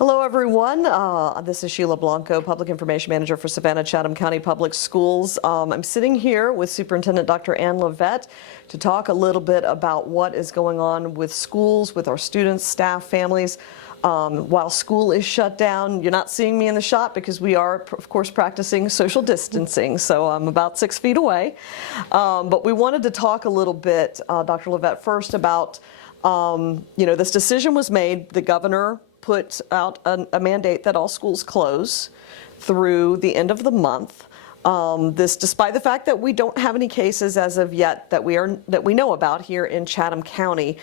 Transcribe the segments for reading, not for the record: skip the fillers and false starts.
Hello, everyone. This is Sheila Blanco, Public Information Manager for Savannah-Chatham County Public Schools. I'm sitting here with Superintendent Dr. Ann Levette to talk a little bit about what is going on with schools, with our students, staff, families. While school is shut down, you're not seeing me in the shop because we are, of course, practicing social distancing, so I'm about 6 feet away. But we wanted to talk a little bit, Dr. Levette, first about, this decision was made. The governor put out a mandate that all schools close through the end of the month. This, despite the fact that we don't have any cases as of yet that we know about here in Chatham County.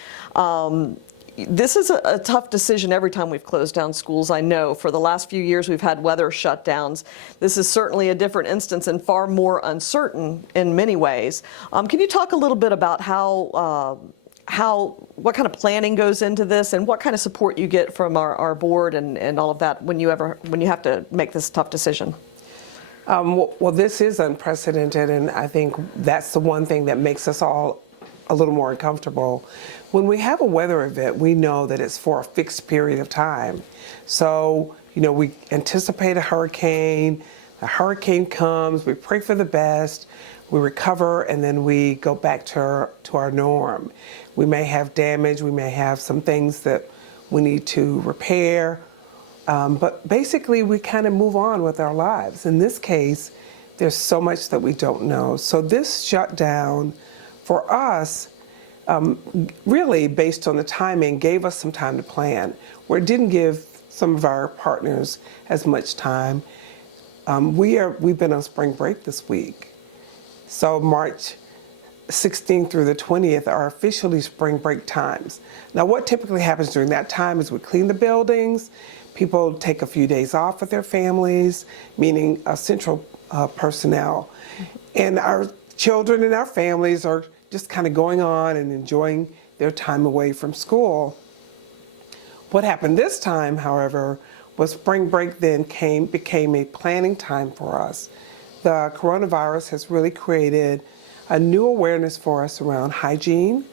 This is a tough decision every time we've closed down schools. I know for the last few years we've had weather shutdowns. This is certainly a different instance and far more uncertain in many ways. Can you talk a little bit about what kind of planning goes into this and what kind of support you get from our board and all of that when you have to make this tough decision? Well, this is unprecedented, and I think that's the one thing that makes us all a little more uncomfortable. When we have a weather event, we know that it's for a fixed period of time. So, we anticipate a hurricane, the hurricane comes, we pray for the best, we recover, and then we go back to our norm. We may have damage, we may have some things that we need to repair, but basically we kind of move on with our lives. In this case, there's so much that we don't know. So this shutdown for us, really based on the timing, gave us some time to plan, where it didn't give some of our partners as much time. We've been on spring break this week. So March 16th through the 20th are officially spring break times. Now what typically happens during that time is we clean the buildings, people take a few days off with their families, meaning central personnel, and our children and our families are just kind of going on and enjoying their time away from school. What happened this time, however, was spring break then became a planning time for us. The coronavirus has really created a new awareness for us around hygiene,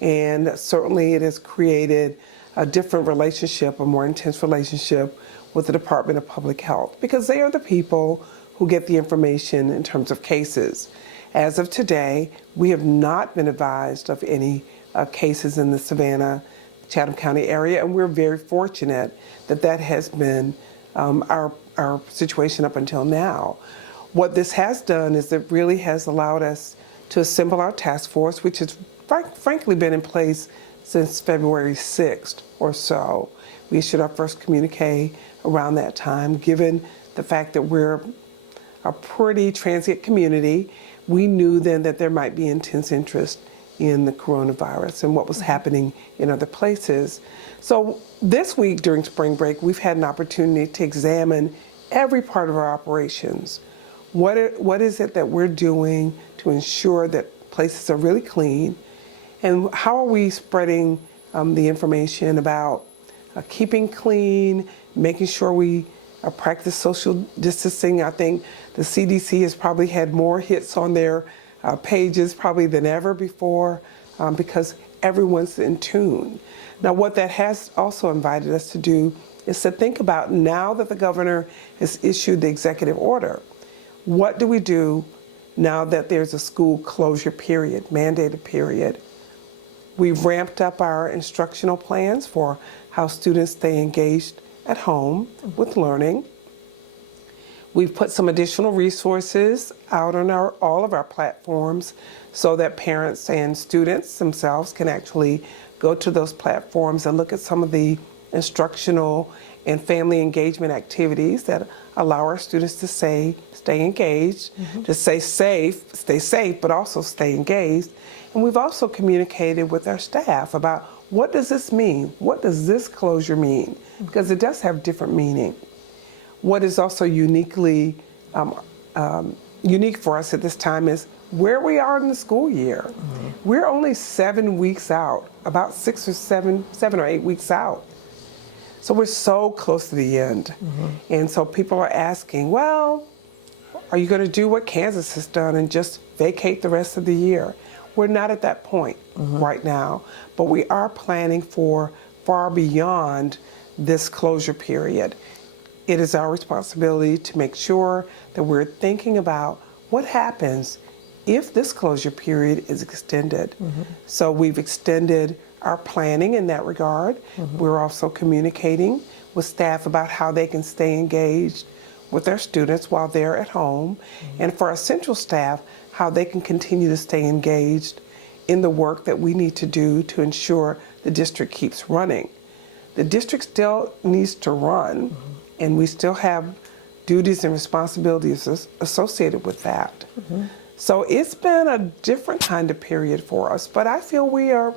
and certainly it has created a different relationship, a more intense relationship with the Department of Public Health, because they are the people who get the information in terms of cases. As of today, we have not been advised of any cases in the Savannah-Chatham County area, and we're very fortunate that that has been our situation up until now. What this has done is it really has allowed us to assemble our task force, which has frankly been in place since February 6th or so. We issued our first communique around that time. Given the fact that we're a pretty transient community, we knew then that there might be intense interest in the coronavirus and what was happening in other places. So this week during spring break, we've had an opportunity to examine every part of our operations. What is it that we're doing to ensure that places are really clean? And how are we spreading the information about keeping clean, making sure we practice social distancing? I think the CDC has probably had more hits on their pages probably than ever before because everyone's in tune. Now, what that has also invited us to do is to think about, now that the governor has issued the executive order, what do we do now that there's a school closure period, mandated period? We've ramped up our instructional plans for how students stay engaged at home with learning. We've put some additional resources out on all of our platforms so that parents and students themselves can actually go to those platforms and look at some of the instructional and family engagement activities that allow our students to stay engaged, to stay safe, but also stay engaged. And we've also communicated with our staff about, what does this mean? What does this closure mean? Because it does have different meaning. What is also uniquely unique for us at this time is where we are in the school year. We're only 7 weeks out, about 7 or 8 weeks out. So we're so close to the end. And so people are asking, well, are you going to do what Kansas has done and just vacate the rest of the year? We're not at that point right now, but we are planning for far beyond this closure period. It is our responsibility to make sure that we're thinking about what happens if this closure period is extended. So we've extended our planning in that regard. We're also communicating with staff about how they can stay engaged with their students while they're at home, and for our central staff, how they can continue to stay engaged in the work that we need to do to ensure the district keeps running. The district still needs to run, and we still have duties and responsibilities associated with that. So it's been a different kind of period for us, but I feel we're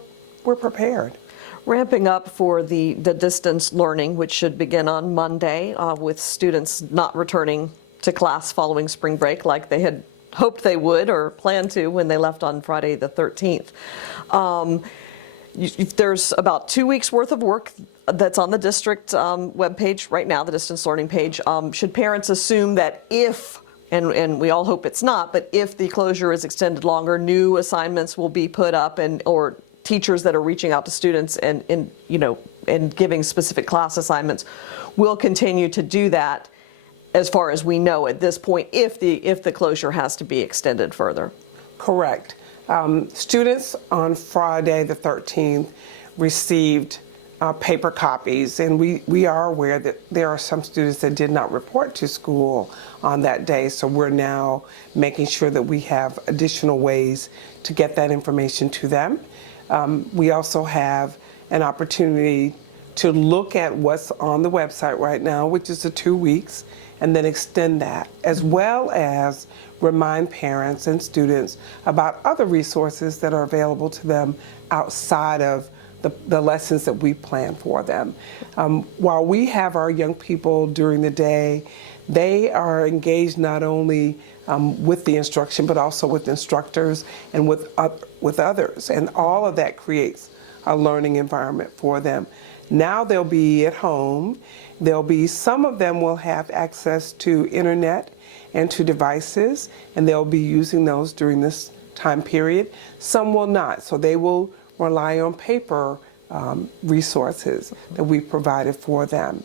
prepared. Ramping up for the distance learning, which should begin on Monday, with students not returning to class following spring break like they had hoped they would or planned to when they left on Friday the 13th. There's about 2 weeks worth of work that's on the district webpage right now, the distance learning page. Should parents assume that if, and we all hope it's not, but if the closure is extended longer, new assignments will be put up, and or teachers that are reaching out to students and giving specific class assignments will continue to do that as far as we know at this point, if the closure has to be extended further? Correct. Students on Friday the 13th received paper copies, and we are aware that there are some students that did not report to school on that day, so we're now making sure that we have additional ways to get that information to them. We also have an opportunity to look at what's on the website right now, which is the 2 weeks, and then extend that, as well as remind parents and students about other resources that are available to them outside of the lessons that we plan for them. While we have our young people during the day, they are engaged not only with the instruction, but also with instructors and with others, and all of that creates a learning environment for them. Now they'll be at home. Some of them will have access to internet and to devices, and they'll be using those during this time period. Some will not, so they will rely on paper resources that we provided for them.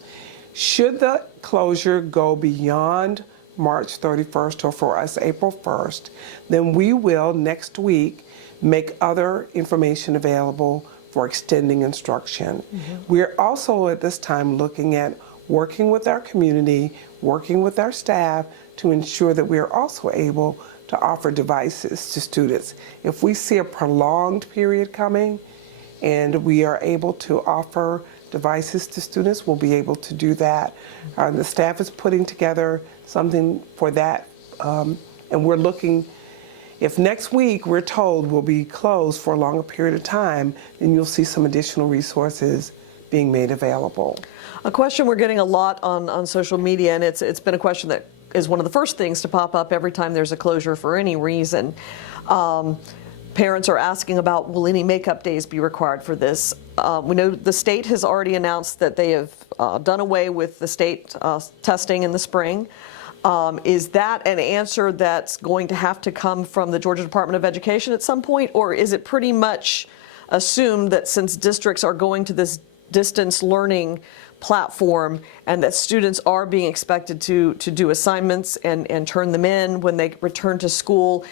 Should the closure go beyond March 31st or for us April 1st, then we will next week make other information available for extending instruction. We're also at this time looking at working with our community, working with our staff to ensure that we are also able to offer devices to students. If we see a prolonged period coming and we are able to offer devices to students, we'll be able to do that. The staff is putting together something for that, and we're looking. If next week we're told we'll be closed for a longer period of time, then you'll see some additional resources being made available. A question we're getting a lot on social media, and it's been a question that is one of the first things to pop up every time there's a closure for any reason. Parents are asking about, will any makeup days be required for this? We know the state has already announced that they have done away with the state testing in the spring. Is that an answer that's going to have to come from the Georgia Department of Education at some point, or is it pretty much assumed that since districts are going to this distance learning platform and that students are being expected to do assignments and turn them in when they return to school,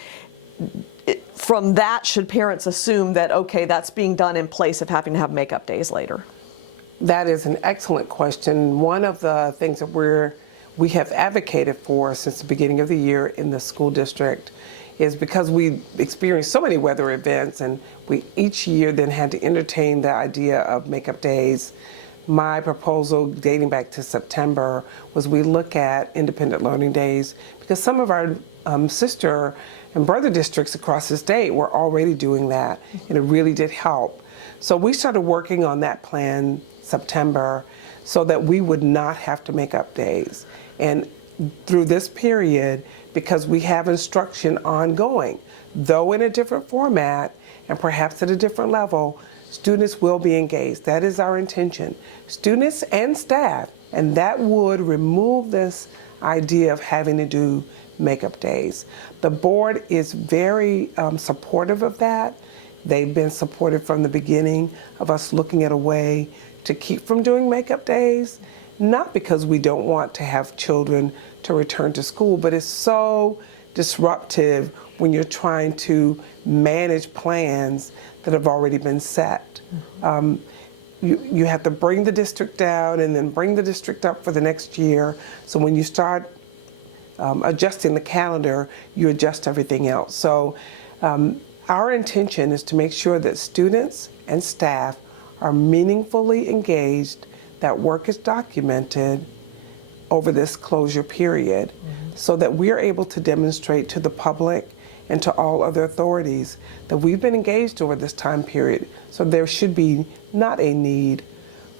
from that, should parents assume that, okay, that's being done in place of having to have makeup days later? That is an excellent question. One of the things that we have advocated for since the beginning of the year in the school district is because we experienced so many weather events, and we each year then had to entertain the idea of makeup days. My proposal dating back to September was we look at independent learning days, because some of our sister and brother districts across the state were already doing that, and it really did help. So we started working on that plan September so that we would not have to make up days. And through this period, because we have instruction ongoing, though in a different format and perhaps at a different level, students will be engaged. That is our intention. Students and staff, and that would remove this idea of having to do makeup days. The board is very supportive of that. They've been supportive from the beginning of us looking at a way to keep from doing makeup days, not because we don't want to have children to return to school, but it's so disruptive when you're trying to manage plans that have already been set. You have to bring the district down and then bring the district up for the next year. So when you start adjusting the calendar, you adjust everything else. So our intention is to make sure that students and staff are meaningfully engaged, that work is documented over this closure period, so that we are able to demonstrate to the public and to all other authorities that we've been engaged over this time period. So there should be not a need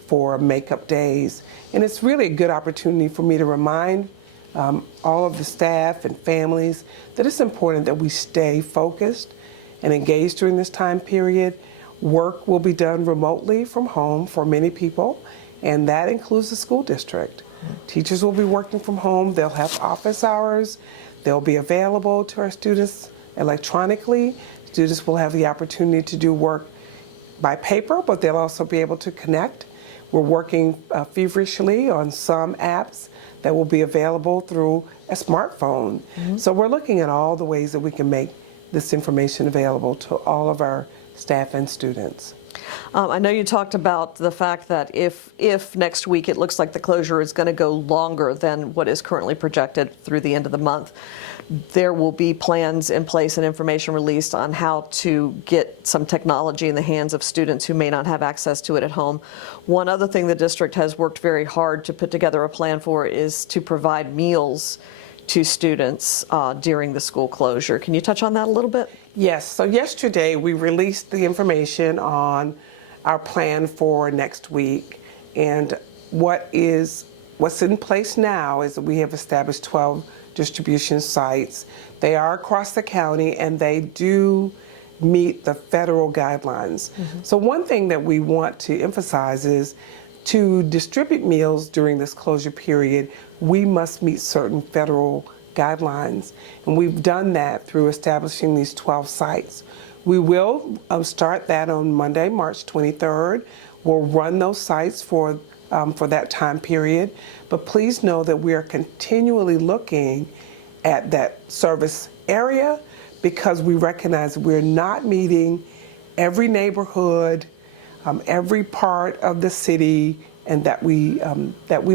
for makeup days. And it's really a good opportunity for me to remind all of the staff and families that it's important that we stay focused and engaged during this time period. Work will be done remotely from home for many people, and that includes the school district. Teachers will be working from home. They'll have office hours. They'll be available to our students electronically. Students will have the opportunity to do work by paper, but they'll also be able to connect. We're working feverishly on some apps that will be available through a smartphone. So we're looking at all the ways that we can make this information available to all of our staff and students. I know you talked about the fact that if next week it looks like the closure is going to go longer than what is currently projected through the end of the month, there will be plans in place and information released on how to get some technology in the hands of students who may not have access to it at home. One other thing the district has worked very hard to put together a plan for is to provide meals to students during the school closure. Can you touch on that a little bit? Yes, so yesterday we released the information on our plan for next week, and what's in place now is that we have established 12 distribution sites. They are across the county and they do meet the federal guidelines. So one thing that we want to emphasize is to distribute meals during this closure period, we must meet certain federal guidelines. And we've done that through establishing these 12 sites. We will start that on Monday, March 23rd. We'll run those sites for that time period. But please know that we are continually looking at that service area because we recognize we're not meeting every neighborhood, every part of the city, and that we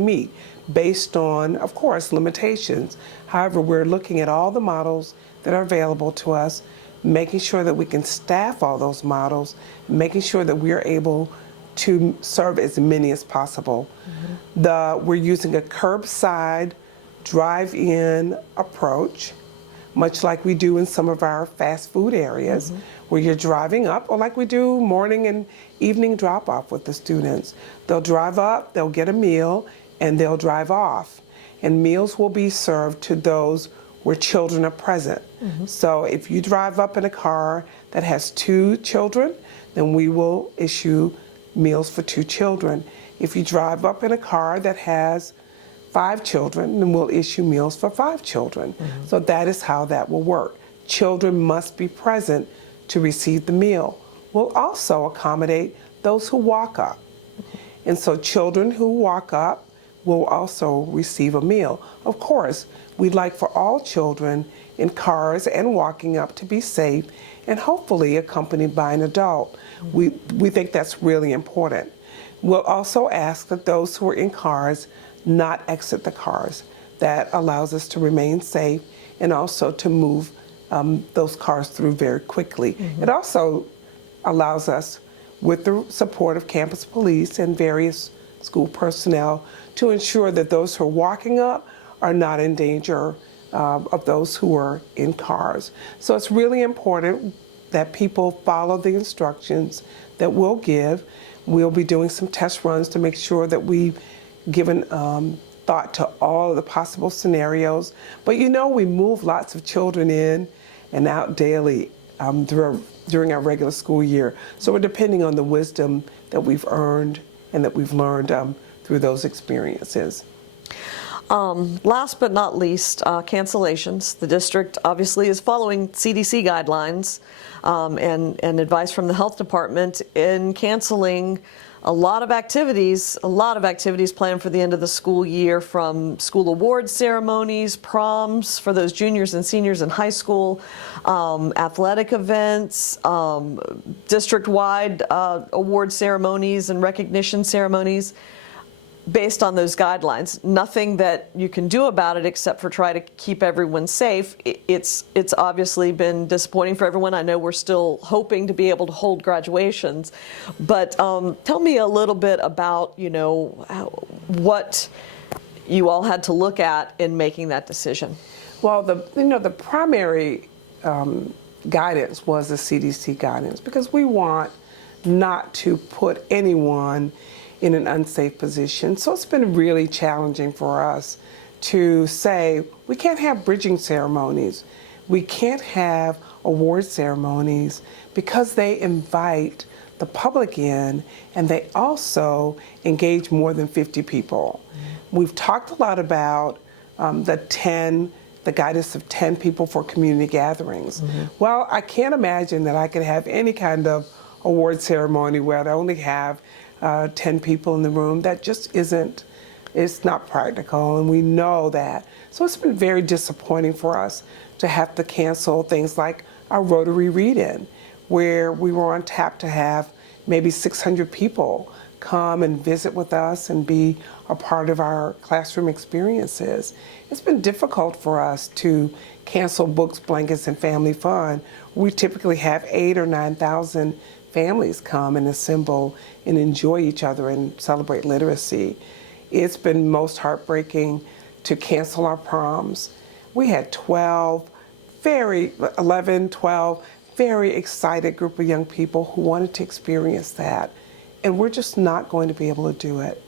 meet based on, of course, limitations. However, we're looking at all the models that are available to us, making sure that we can staff all those models, making sure that we are able to serve as many as possible. We're using a curbside drive-in approach, much like we do in some of our fast food areas, where you're driving up, or like we do morning and evening drop-off with the students. They'll drive up, they'll get a meal, and they'll drive off. And meals will be served to those where children are present. So if you drive up in a car that has 2 children, then we will issue meals for 2 children. If you drive up in a car that has 5 children, then we'll issue meals for 5 children. So that is how that will work. Children must be present to receive the meal. We'll also accommodate those who walk up. And so children who walk up will also receive a meal. Of course, we'd like for all children in cars and walking up to be safe and hopefully accompanied by an adult. We think that's really important. We'll also ask that those who are in cars not exit the cars. That allows us to remain safe and also to move those cars through very quickly. It also allows us, with the support of campus police and various school personnel, to ensure that those who are walking up are not in danger of those who are in cars. So it's really important that people follow the instructions that we'll give. We'll be doing some test runs to make sure that we've given thought to all of the possible scenarios. But you know, we move lots of children in and out daily during our regular school year. So we're depending on the wisdom that we've earned and that we've learned through those experiences. Last but not least, cancellations. The district obviously is following CDC guidelines and advice from the health department in canceling a lot of activities planned for the end of the school year, from school awards ceremonies, proms for those juniors and seniors in high school, athletic events, district-wide award ceremonies and recognition ceremonies. Based on those guidelines, nothing that you can do about it except for try to keep everyone safe. It's obviously been disappointing for everyone. I know we're still hoping to be able to hold graduations, but tell me a little bit about, you know, what you all had to look at in making that decision. Well, the primary guidance was the CDC guidance, because we want not to put anyone in an unsafe position. So it's been really challenging for us to say we can't have bridging ceremonies, we can't have award ceremonies, because they invite the public in and they also engage more than 50 people. We've talked a lot about the guidance of 10 people for community gatherings. Well, I can't imagine that I could have any kind of award ceremony where I only have 10 people in the room. That just isn't, it's not practical, and we know that. So it's been very disappointing for us to have to cancel things like our Rotary Read-In, where we were on tap to have maybe 600 people come and visit with us and be a part of our classroom experiences. It's been difficult for us to cancel books, blankets, and family fun. We typically have 8,000 or 9,000 families come and assemble and enjoy each other and celebrate literacy. It's been most heartbreaking to cancel our proms. We had 12 very excited group of young people who wanted to experience that, and we're just not going to be able to do it.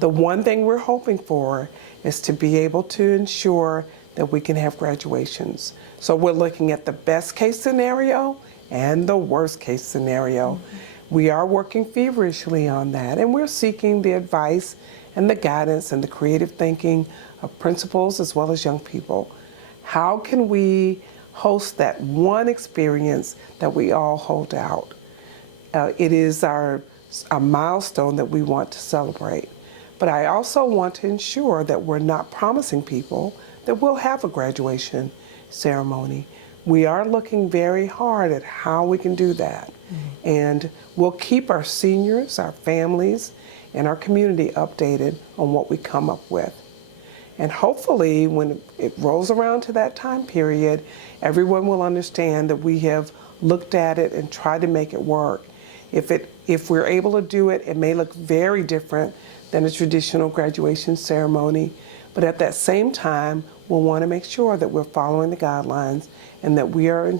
The one thing we're hoping for is to be able to ensure that we can have graduations. So we're looking at the best case scenario and the worst case scenario. We are working feverishly on that, and we're seeking the advice and the guidance and the creative thinking of principals as well as young people. How can we host that one experience that we all hold out? It is a milestone that we want to celebrate. But I also want to ensure that we're not promising people that we'll have a graduation ceremony. We are looking very hard at how we can do that. And we'll keep our seniors, our families, and our community updated on what we come up with. And hopefully, when it rolls around to that time period, everyone will understand that we have looked at it and tried to make it work. If we're able to do it, it may look very different than a traditional graduation ceremony, but at that same time, we'll want to make sure that we're following the guidelines and that we are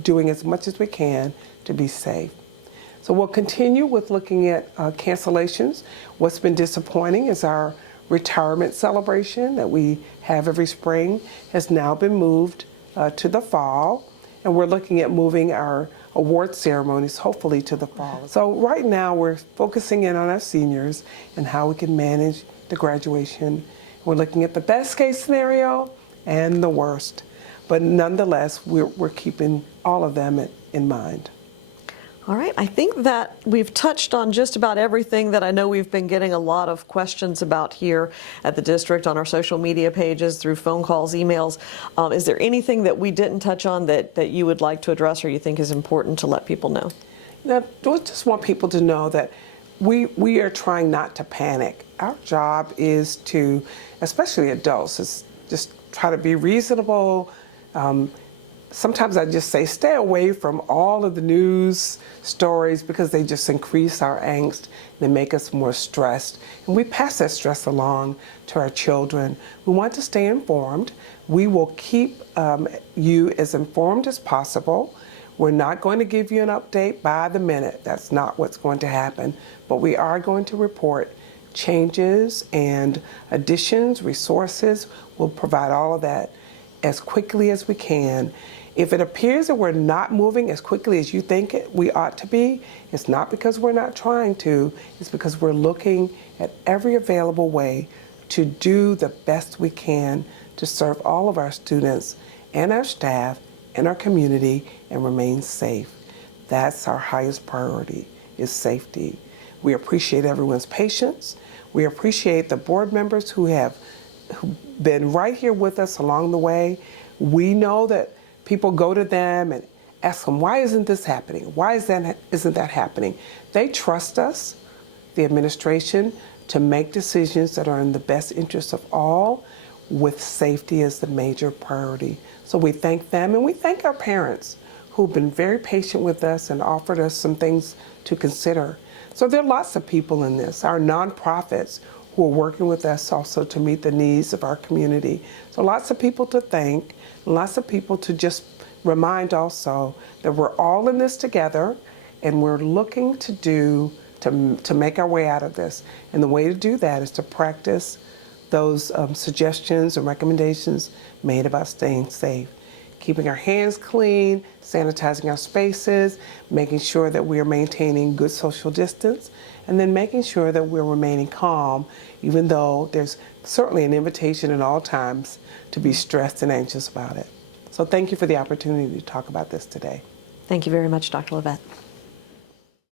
doing as much as we can to be safe. So we'll continue with looking at cancellations. What's been disappointing is our retirement celebration that we have every spring has now been moved to the fall, and we're looking at moving our award ceremonies hopefully to the fall. So right now we're focusing in on our seniors and how we can manage the graduation. We're looking at the best case scenario and the worst, but nonetheless we're keeping all of them in mind. All right, I think that we've touched on just about everything that I know we've been getting a lot of questions about here at the district, on our social media pages, through phone calls, emails. Is there anything that we didn't touch on that you would like to address or you think is important to let people know? Now, I just want people to know that we are trying not to panic. Our job is to, especially adults, is just try to be reasonable. Sometimes I just say stay away from all of the news stories because they just increase our angst. They make us more stressed. And we pass that stress along to our children. We want to stay informed. We will keep you as informed as possible. We're not going to give you an update by the minute. That's not what's going to happen. But we are going to report changes and additions, resources. We'll provide all of that as quickly as we can. If it appears that we're not moving as quickly as you think we ought to be, it's not because we're not trying to, it's because we're looking at every available way to do the best we can to serve all of our students and our staff and our community and remain safe. That's our highest priority, is safety. We appreciate everyone's patience. We appreciate the board members who have been right here with us along the way. We know that people go to them and ask them, why isn't this happening? Why isn't that happening? They trust us, the administration, to make decisions that are in the best interest of all, with safety as the major priority. So we thank them, and we thank our parents who've been very patient with us and offered us some things to consider. So there are lots of people in this. Our nonprofits who are working with us also to meet the needs of our community. So lots of people to thank, and lots of people to just remind also that we're all in this together, and we're looking to make our way out of this. And the way to do that is to practice those suggestions and recommendations made about staying safe. Keeping our hands clean, sanitizing our spaces, making sure that we are maintaining good social distance, and then making sure that we're remaining calm, even though there's certainly an invitation at all times to be stressed and anxious about it. So thank you for the opportunity to talk about this today. Thank you very much, Dr. Levette.